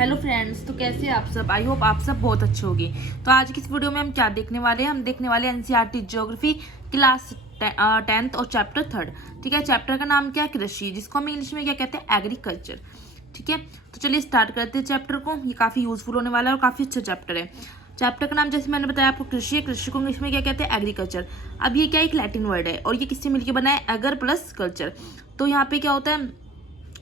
Hello friends, तो कैसे हैं आप सब। आई होप आप सब बहुत अच्छे होंगे। तो आज की इस वीडियो में हम क्या देखने वाले हैं, हम देखने वाले हैं एनसीईआरटी ज्योग्राफी क्लास 10th और चैप्टर 3। ठीक है, चैप्टर का नाम क्या है, कृषि, जिसको हम इंग्लिश में क्या कहते हैं, एग्रीकल्चर। ठीक है, तो चलिए स्टार्ट करते हैं चैप्टर को। ये काफ़ी यूजफुल होने वाला है और काफ़ी अच्छा चैप्टर है। चैप्टर का नाम जैसे मैंने बताया आपको कृषि है, कृषि को इंग्लिश में क्या कहते हैं, एग्रीकल्चर। अब ये क्या एक लैटिन वर्ड है और ये किससे मिलकर बना है, एगर प्लस कल्चर। तो यहाँ पे क्या होता है,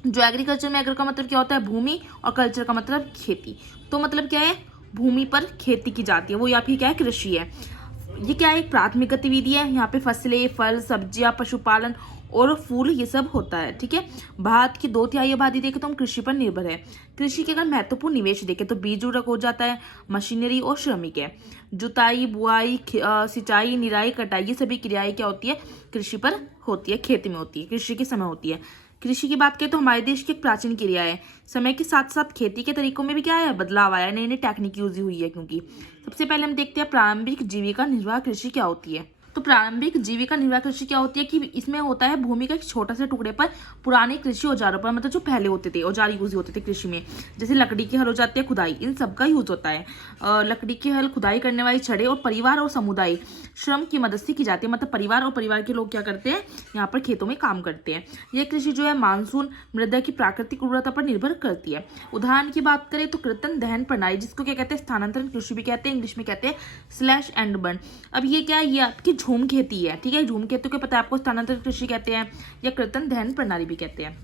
जो एग्रीकल्चर में एग्र का मतलब क्या होता है, भूमि, और कल्चर का मतलब खेती। तो मतलब क्या है, भूमि पर खेती की जाती है, वो यहाँ पे क्या है, कृषि है। ये क्या है, एक प्राथमिक गतिविधि है। यहाँ पे फसलें, फल, सब्जियां, पशुपालन और फूल ये सब होता है। ठीक है, भारत की 2/3 आबादी देखें तो हम कृषि पर निर्भर है। कृषि के अगर महत्वपूर्ण निवेश देखें तो बीज उर्वरक हो जाता है, मशीनरी और श्रमिक है। जुताई, बुआई, सिंचाई, निराई, कटाई, ये सभी क्रियाएं क्या होती है, कृषि पर होती है, खेती में होती है, कृषि के समय होती है। कृषि की बात करें तो हमारे देश की एक प्राचीन क्रिया है। समय के साथ साथ खेती के तरीकों में भी क्या है, बदलाव आया है, नई नई टेक्निक यूज हुई है। क्योंकि सबसे पहले हम देखते हैं प्रारंभिक जीविका निर्वाह कृषि क्या होती है। तो प्रारंभिक जीविका निर्वाह कृषि क्या होती है कि इसमें होता है भूमि का एक छोटा सा टुकड़े पर पुराने कृषि औजारों पर, मतलब जो पहले होते थे औजार यूज होते थे कृषि में, जैसे लकड़ी के हल हो जाते हैं, खुदाई, इन सब का यूज होता है। लकड़ी के हल, खुदाई करने वाली छड़े और परिवार और समुदाय श्रम की मदद से की जाती है। मतलब परिवार और परिवार के लोग क्या करते हैं, यहाँ पर खेतों में काम करते हैं। यह कृषि जो है मानसून, मृदा की प्राकृतिक उर्वरता पर निर्भर करती है। उदाहरण की बात करें तो कृत्रिम दहन प्रणाली, जिसको क्या कहते हैं, स्थानांतरण कृषि भी कहते हैं, इंग्लिश में कहते हैं स्लैश एंड बर्न। अब ये क्या है, ये आपकी झूम खेती है। ठीक है, झूम खेती को पता है आपको, स्थानांतरण कृषि कहते हैं या कृत्रिम दहन प्रणाली भी कहते हैं।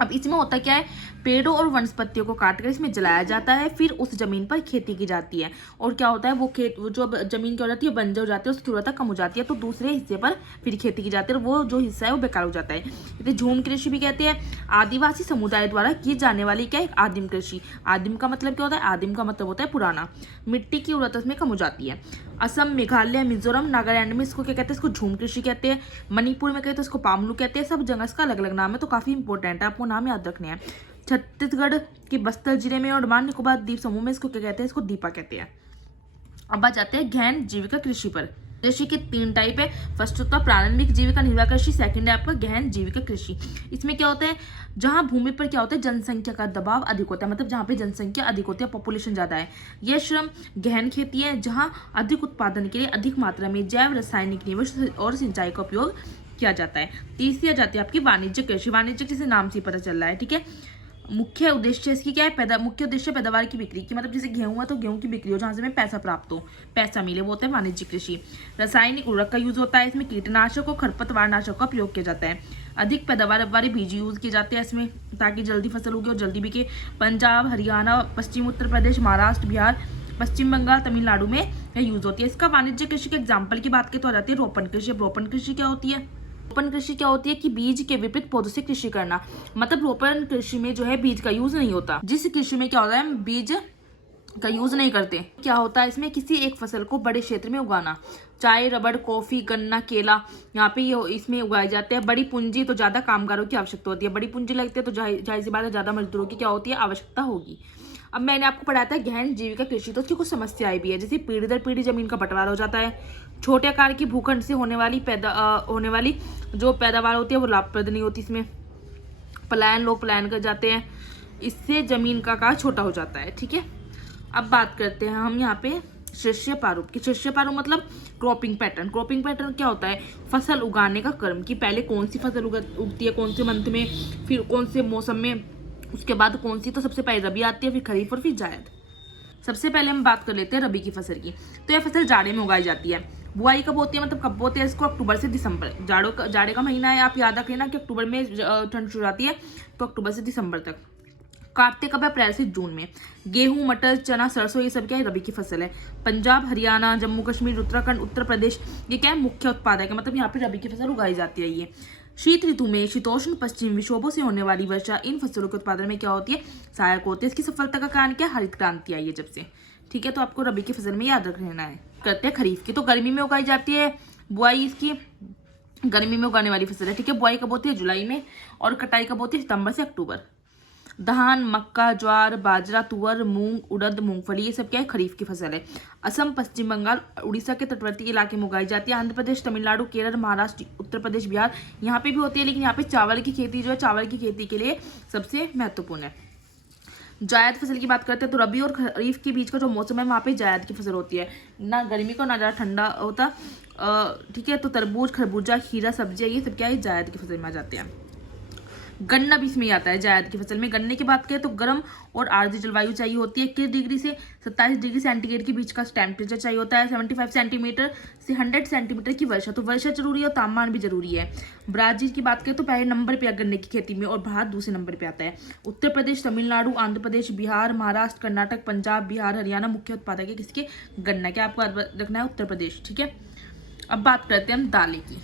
अब इसमें होता क्या है, पेड़ों और वनस्पतियों को काटकर इसमें जलाया जाता है, फिर उस जमीन पर खेती की जाती है। और क्या होता है, वो जो जमीन क्या हो जाती है, बंजर हो जाती है, उसकी उर्वरता कम हो जाती है, तो दूसरे हिस्से पर फिर खेती की जाती है और वो जो हिस्सा है वो बेकार हो जाता है। इसे झूम कृषि भी कहते हैं। आदिवासी समुदाय द्वारा की जाने वाली क्या है, आदिम कृषि। आदिम का मतलब क्या होता है, आदिम का मतलब होता है पुराना। मिट्टी की उर्वरता इसमें कम हो जाती है। असम, मेघालय, मिजोरम, नागालैंड में इसको क्या कहते हैं, इसको झूम कृषि कहते हैं। मणिपुर में कहते हैं इसको पामलू कहते हैं। सब जगह इसका अलग अलग नाम है, तो काफी इंपॉर्टेंट है, आपको नाम याद रखने हैं। छत्तीसगढ़ के बस्तर जिले में और अंडमान निकोबार द्वीप समूह में इसको क्या कहते हैं, इसको दीपा कहते हैं। अब आ जाते हैं गहन जीविका कृषि पर। कृषि के 3 टाइप है। फर्स्ट होता है प्रारंभिक जीविका निर्वाह कृषि, सेकंड है आपका गहन जीविका कृषि। इसमें क्या होता है, जहां भूमि पर क्या होता है, जनसंख्या का दबाव अधिक होता है, मतलब जहां पे जनसंख्या अधिक होती है, पॉपुलेशन ज्यादा है। यह श्रम गहन खेती है, जहां अधिक उत्पादन के लिए अधिक मात्रा में जैव रासायनिक निवेश और सिंचाई का उपयोग किया जाता है। तीसरी आ जाती है आपकी वाणिज्य कृषि। वाणिज्य जैसे नाम से पता चल रहा है। ठीक है, मुख्य उद्देश्य इसकी क्या है, मुख्य उद्देश्य पैदावार की बिक्री की, मतलब जैसे गेहूं है तो गेहूं की बिक्री हो, जहां से हमें पैसा प्राप्त हो, पैसा मिले, वो होता है वाणिज्य कृषि। रासायनिक उर्वरक का यूज होता है इसमें, कीटनाशक और खरपतवार नाशक का उपयोग किया जाता है। अधिक पैदावार वाले बीज यूज किए जाते हैं इसमें, ताकि जल्दी फसल उगे और जल्दी बिके। पंजाब, हरियाणा, पश्चिम उत्तर प्रदेश, महाराष्ट्र, बिहार, पश्चिम बंगाल, तमिलनाडु में यह यूज होती है। इसका वाणिज्य कृषि के एग्जाम्पल की बात की तो आ जाती है रोपण कृषि। रोपण कृषि क्या होती है, रोपण कृषि क्या होती है कि बीज के विपरीत पौधों से कृषि करना। मतलब रोपण कृषि में जो है बीज का यूज नहीं होता। जिस कृषि में क्या होता है, बीज का यूज नहीं करते। क्या होता है इसमें, किसी एक फसल को बड़े क्षेत्र में उगाना। चाय, रबड़, कॉफी, गन्ना, केला, यहाँ पे ये इसमें उगाए जाते हैं। बड़ी पूंजी तो ज्यादा कामगारों की आवश्यकता होती है। बड़ी पूंजी लगती है तो जाहिर सी बात है, ज्यादा मजदूरों की क्या होती है, आवश्यकता होगी। अब मैंने आपको पढ़ाया था गहन जीविका कृषि, तो उसकी कुछ समस्याएं भी है, जैसे पीढ़ी दर पीढ़ी जमीन का बंटवारा हो जाता है। छोटे आकार की भूखंड से होने वाली जो पैदावार होती है वो लाभप्रद नहीं होती। इसमें पलायन, लोग पलायन कर जाते हैं, इससे जमीन का आकार छोटा हो जाता है। ठीक है, अब बात करते हैं हम यहाँ पे शस्य प्रारूप की। शस्य प्रारूप मतलब क्रॉपिंग पैटर्न। क्रॉपिंग पैटर्न क्या होता है, फसल उगाने का क्रम, कि पहले कौन सी फसल उगती है, कौन से मंथ में, फिर कौन से मौसम में, उसके बाद कौन सी, तो सबसे पहले रबी आती है, फिर खरीफ और फिर जायद। सबसे पहले हम बात कर लेते हैं रबी की फसल की। तो यह फसल जाड़े में उगाई जाती है। बुआई कब होती है, मतलब कब होती है इसको, अक्टूबर से दिसंबर। जाड़े का महीना है, आप याद रख लेना कि अक्टूबर में ठंड शुरू आती है, तो अक्टूबर से दिसंबर तक। काटते कब है, अप्रैल से जून में। गेहूं, मटर, चना, सरसों, ये सब क्या है, रबी की फसल है। पंजाब, हरियाणा, जम्मू कश्मीर, उत्तराखंड, उत्तर प्रदेश, ये क्या है, मुख्य उत्पादक है, मतलब यहाँ पे रबी की फसल उगाई जाती है। ये शीत ऋतु में शीतोष्ण पश्चिम विक्षोभों से होने वाली वर्षा इन फसलों के उत्पादन में क्या होती है, सहायक होती है। इसकी सफलता का कारण क्या, हरित क्रांति आई है जब से। ठीक है, तो आपको रबी की फसल में याद रख लेना है। करते हैं खरीफ की। तो गर्मी में उगाई जाती है बुआई, इसकी गर्मी में उगाने वाली फसल है। ठीक है, बुआई कब होती है, जुलाई में, और कटाई कब होती है, सितंबर से अक्टूबर। धान, मक्का, ज्वार, बाजरा, तुअर, मूंग, उड़द, मूंगफली, ये सब क्या है, खरीफ की फसल है। असम, पश्चिम बंगाल, उड़ीसा के तटवर्ती इलाके में उगाई जाती है। आंध्र प्रदेश, तमिलनाडु, केरल, महाराष्ट्र, उत्तर प्रदेश, बिहार, यहाँ पे भी होती है। लेकिन यहाँ पे चावल की खेती जो है, चावल की खेती के लिए सबसे महत्वपूर्ण है। जायद फसल की बात करते हैं तो रबी और खरीफ के बीच का जो मौसम है वहाँ पे जायद की फसल होती है, ना गर्मी का ना ज़्यादा ठंडा होता। ठीक है, तो तरबूज, खरबूजा, खीरा, सब्जियाँ ये सब क्या है जायद की फसल में आ जाते हैं। गन्ना भी इसमें आता है जायद की फसल में। गन्ने की बात करें तो गर्म और आर्द्र जलवायु चाहिए होती है। 21 डिग्री से 27 डिग्री सेंटीग्रेड के बीच का टेम्परेचर चाहिए होता है। 75 सेंटीमीटर से 100 सेंटीमीटर की वर्षा, तो वर्षा जरूरी है और तापमान भी जरूरी है। ब्राजील की बात करें तो पहले नंबर पे है गन्ने की खेती में और भारत दूसरे नंबर पे आता है। उत्तर प्रदेश, तमिलनाडु, आंध्र प्रदेश, बिहार, महाराष्ट्र, कर्नाटक, पंजाब, बिहार, हरियाणा मुख्य उत्पादक है किसके? गन्ना के। आपको रखना है उत्तर प्रदेश। ठीक है, अब बात करते हैं हम दालें की।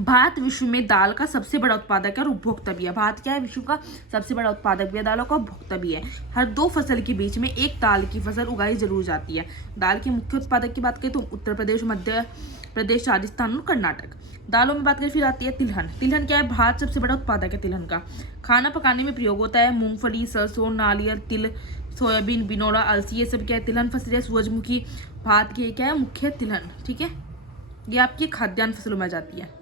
भारत विश्व में दाल का सबसे बड़ा उत्पादक है और उपभोक्ता भी है। भारत क्या है? विश्व का सबसे बड़ा उत्पादक भी है दालों का, उपभोक्ता भी है। हर 2 फसल के बीच में एक दाल की फसल उगाई जरूर जाती है। दाल के मुख्य उत्पादक की बात करें तो उत्तर प्रदेश, मध्य प्रदेश, राजस्थान और कर्नाटक। दालों में बात करें फिर आती है तिलहन। तिलहन क्या है? भारत सबसे बड़ा उत्पादक है तिलहन का। खाना पकाने में प्रयोग होता है। मूंगफली, सरसों, नारियल, तिल, सोयाबीन, बिनौला, अलसी, ये सब क्या है? तिलहन फसल है। सूरजमुखी भारत की क्या है? मुख्य तिलहन। ठीक है, ये आपकी खाद्यान्न फसलों में आ जाती है।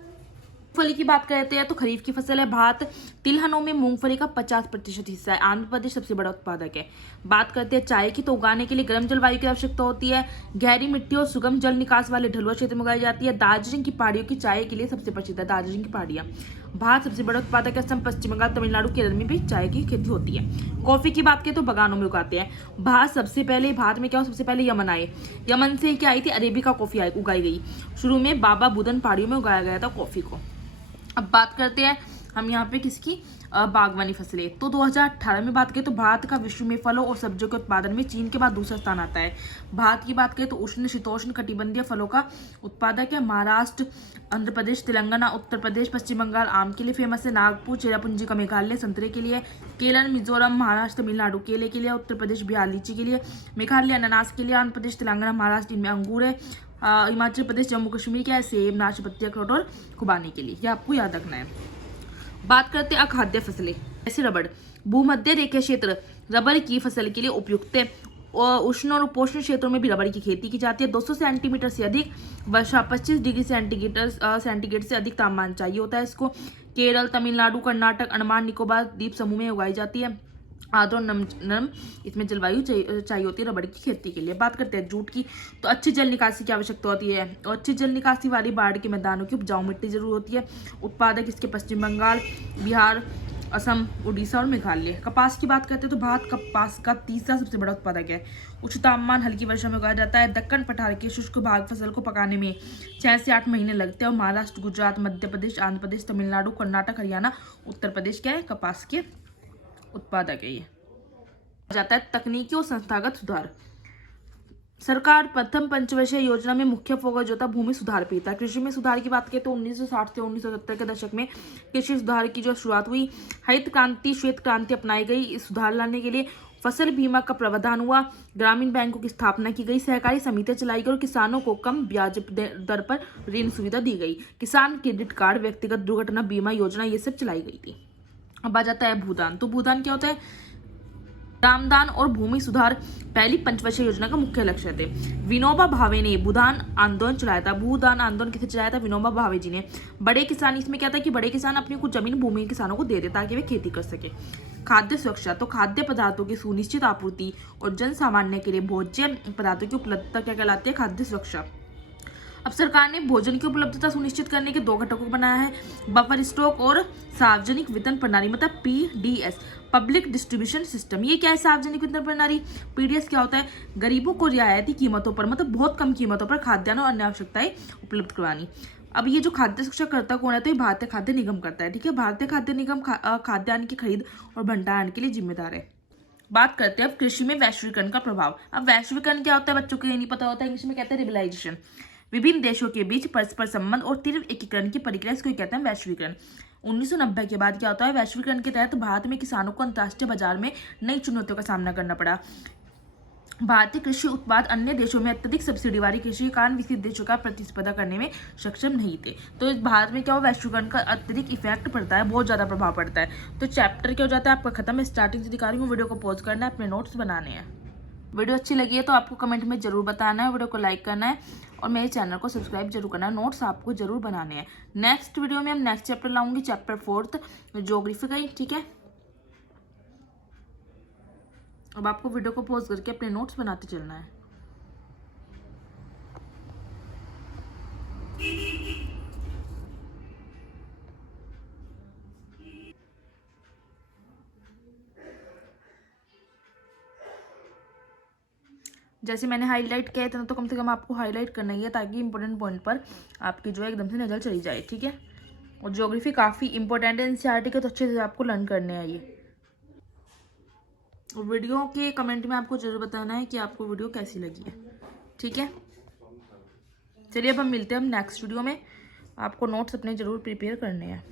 मूंगफली की बात करते हैं तो खरीफ की फसल है। भारत तिलहनों में मूंगफली का 50% हिस्सा है। आंध्र प्रदेश सबसे बड़ा उत्पादक है। बात करते हैं चाय की, तो उगाने के लिए गर्म जलवायु की आवश्यकता होती है। गहरी मिट्टी और सुगम जल निकास वाले ढलुआ क्षेत्र में उगाई जाती है। दार्जिलिंग की पहाड़ियों की चाय के लिए सबसे प्रसिद्ध है दार्जिलिंग की पहाड़ियां। भारत सबसे बड़ा उत्पादक है। असम, पश्चिम बंगाल, तमिलनाडु, केरल में भी चाय की खेती होती है। कॉफी की बात करें तो बगानों में उगाते हैं। भारत में क्या सबसे पहले यमन आए। यमन से क्या आई थी? अरेबिका कॉफी उगाई गई। शुरू में बाबा बुदन पहाड़ियों में उगाया गया था कॉफी को। अब बात करते हैं हम यहाँ पे किसकी? बागवानी फसलें। तो 2018 में बात करें तो भारत का विश्व में फलों और सब्जियों के उत्पादन में चीन के बाद दूसरा स्थान आता है। भारत की बात करें तो उष्ण शीतोष्ण कटिबंधीय फलों का उत्पादक है। महाराष्ट्र, आंध्र प्रदेश, तेलंगाना, उत्तर प्रदेश, पश्चिम बंगाल आम के लिए फेमस है। नागपुर, चेरापूंजी का मेघालय संतरे के लिए। केरल, मिजोरम, महाराष्ट्र, तमिलनाडु केले के लिए। उत्तर प्रदेश, बिहार लीची के लिए। मेघालय अनानास के लिए। आंध्र प्रदेश, तेलंगाना, महाराष्ट्र इनमें अंगूर है। हिमाचल प्रदेश, जम्मू कश्मीर क्या है? सेब, नाशपाती, अखरोट और खुबानी के लिए। ये आपको याद रखना है। बात करते हैं अखाद्य फसलें, जैसे रबड़। भूमध्य रेखीय क्षेत्र रबड़ की फसल के लिए उपयुक्त है। उष्ण और उपोष्ण क्षेत्रों में भी रबड़ की खेती की जाती है। 200 सेंटीमीटर से अधिक वर्षा, 25 डिग्री सेंटीग्रेड से अधिक तापमान चाहिए होता है इसको। केरल, तमिलनाडु, कर्नाटक, अंडमान निकोबार द्वीप समूह में उगाई जाती है। आर्द्र और नरम इसमें जलवायु चाहिए होती है रबड़ की खेती के लिए। बात करते हैं जूट की, तो अच्छी जल निकासी की आवश्यकता होती है और अच्छी जल निकासी वाली बाढ़ के मैदानों की उपजाऊ मिट्टी जरूर होती है। उत्पादक इसके पश्चिम बंगाल, बिहार, असम, उड़ीसा और मेघालय। कपास की बात करते हैं तो भारत कपास का तीसरा सबसे बड़ा उत्पादक है। उच्च तापमान, हल्की वर्षा में उगाया जाता है। दक्कन पठार के शुष्क भाग फसल को पकाने में 6 से 8 महीने लगते हैं। और महाराष्ट्र, गुजरात, मध्य प्रदेश, आंध्र प्रदेश, तमिलनाडु, कर्नाटक, हरियाणा, उत्तर प्रदेश क्या है? कपास के उत्पादक है। ये जाता है तकनीकी और संस्थागत सुधार। सरकार प्रथम पंचवर्षीय योजना में मुख्य फोकस जो था भूमि सुधार पे था। कृषि में सुधार की बात करें तो 1960 से 1970 के दशक में कृषि सुधार की जो शुरुआत हुई। हरित क्रांति, श्वेत क्रांति अपनाई गई। इस सुधार लाने के लिए फसल बीमा का प्रावधान हुआ। ग्रामीण बैंकों की स्थापना की गई। सहकारी समितियां चलाई गई और किसानों को कम ब्याज दर पर ऋण सुविधा दी गई। किसान क्रेडिट कार्ड, व्यक्तिगत दुर्घटना बीमा योजना ये सब चलाई गई थी। अब आ जाता है भूदान। तो भूदान क्या होता है? ग्रामदान और भूमि सुधार पहली पंचवर्षीय योजना का मुख्य लक्ष्य थे। विनोबा भावे ने भूदान आंदोलन चलाया था। भूदान आंदोलन किसे चलाया था? विनोबा भावे जी ने। बड़े किसान, इसमें क्या था कि बड़े किसान अपनी कुछ जमीन भूमि किसानों को दे दे ताकि वे खेती कर सके। खाद्य सुरक्षा, तो खाद्य पदार्थों की सुनिश्चित आपूर्ति और जन सामान्य के लिए भोज्य पदार्थों की उपलब्धता क्या कहलाती है? खाद्य सुरक्षा। अब सरकार ने भोजन की उपलब्धता सुनिश्चित करने के 2 घटकों को बनाया है, बफर स्टॉक और सार्वजनिक वितरण प्रणाली, मतलब PDS, पब्लिक डिस्ट्रीब्यूशन सिस्टम। ये क्या है? सार्वजनिक वितरण प्रणाली। PDS क्या होता है? गरीबों को रियायती कीमतों पर, मतलब बहुत कम कीमतों पर खाद्यान्न और अन्य आवश्यकताएं उपलब्ध करवानी। अब ये जो खाद्य सुरक्षा करता कौन है? तो ये भारतीय खाद्य निगम करता है। ठीक है, भारतीय खाद्य निगम खाद्यान्न की खरीद और भंडारण के लिए जिम्मेदार है। बात करते हैं अब कृषि में वैश्वीकरण का प्रभाव। अब वैश्वीकरण क्या होता है? बच्चों को ये नहीं पता होता है, इंग्लिश में कहते हैं रिबलाइजेशन। विभिन्न देशों के बीच परस्पर संबंध और तीव्र एकीकरण की प्रक्रिया को कहते हैं वैश्वीकरण। 1990 के बाद क्या होता है? वैश्वीकरण के तहत भारत में किसानों को अंतर्राष्ट्रीय बाजार में नई चुनौतियों का सामना करना पड़ा। भारतीय कृषि उत्पाद अन्य देशों में अत्यधिक सब्सिडी वाली कृषि के कारण विकसित देशों का प्रतिस्पर्धा करने में सक्षम नहीं थे। तो इस भारत में क्या हो? वैश्वीकरण का अत्यधिक इफेक्ट पड़ता है, बहुत ज्यादा प्रभाव पड़ता है। तो चैप्टर क्या हो जाता है आपका खत्म। स्टार्टिंग से दिखा रही हूँ, वीडियो को पॉज करना है, अपने नोट्स बनाने हैं। वीडियो अच्छी लगी है तो आपको कमेंट में जरूर बताना है, वीडियो को लाइक करना है और मेरे चैनल को सब्सक्राइब जरूर करना है। नोट्स आपको जरूर बनाने हैं। नेक्स्ट वीडियो में हम नेक्स्ट चैप्टर लाऊंगी, चैप्टर 4 ज्योग्राफी का ही। ठीक है। अब आपको वीडियो को पॉज करके अपने नोट्स बनाते चलना है। जैसे मैंने हाईलाइट किया था तो कम से कम आपको हाईलाइट करना ही है, ताकि इंपॉर्टेंट पॉइंट पर आपकी जो है एकदम से नज़र चली जाए, ठीक है। और ज्योग्राफी काफ़ी इंपॉर्टेंट है एनसीईआरटी के, तो अच्छे से आपको लर्न करने हैं ये। और वीडियो के कमेंट में आपको ज़रूर बताना है कि आपको वीडियो कैसी लगी है, ठीक है। चलिए अब हम मिलते हैं हम नेक्स्ट वीडियो में। आपको नोट्स अपने ज़रूर प्रिपेयर करने हैं।